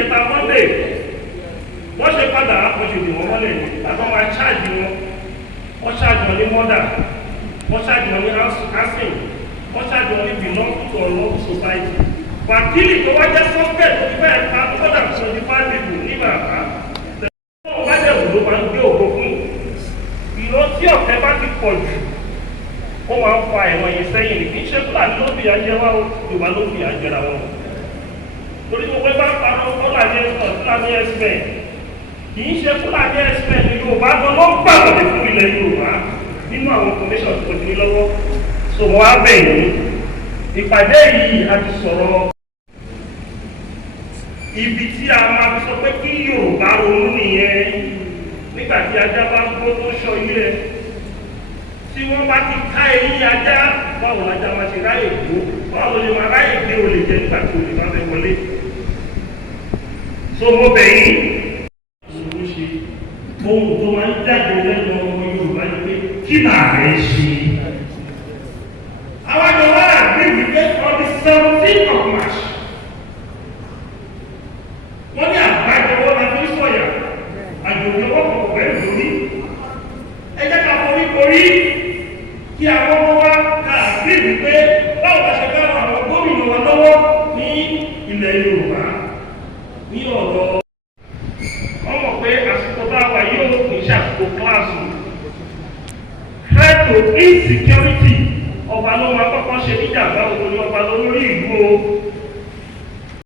ìjẹta Monday wọ́n ṣe padà àpọ̀jùdì wọn mọ́lẹ̀ láti wọ́n máa ṣáàjì wọ́n ṣáàjì wọn ní mọ́dà wọ́n ṣáàjì wọn ní housing wọ́n ṣáàjì wọn ní belong to a love society. Wàkílì tó wá jẹ́ suspect tó ti fẹ́ pa mọ́dà 25 people nígbà àpá wọ́n bá jẹ́ òdò máa ń gbé ògbó fún ìlọ tí ọ̀fẹ́ bá ti pọ̀ jù ó máa ń fa ẹ̀wọ̀n yìí sẹ́yìn ní kí n ṣe Fúlàní ló fi àjẹ wá o Yorùbá ló fi àjẹra wọn torí gbogbo bá pa àwọn Fúlàní ẹ̀sìn kì í ṣe Fúlàní ẹ̀sìn ní Yorùbá gan ló gbà wọlé fún ilẹ̀ Yorùbá nínú àwọn commission tó ti ní lọ́wọ́ so wọ́n á bẹ̀ yín ìpàdé yìí a ti sọ̀rọ̀ ibi tí a máa fi sọ pé kí Yorùbá ronú nìyẹn nígbà tí ajá bá ń gbó tó ṣọ ilé tí wọ́n bá ti ká eyín ajá báwo lajá máa ṣe ráyè gbó báwo lè máa ráyè gbé olè jẹ nígbà tí olè bá fẹ́ wọlé so mo bẹ̀ yín ohun tó máa ń jáde lẹ́nu ọmọ Yorùbá ni pé kí náà rẹ̀ ṣe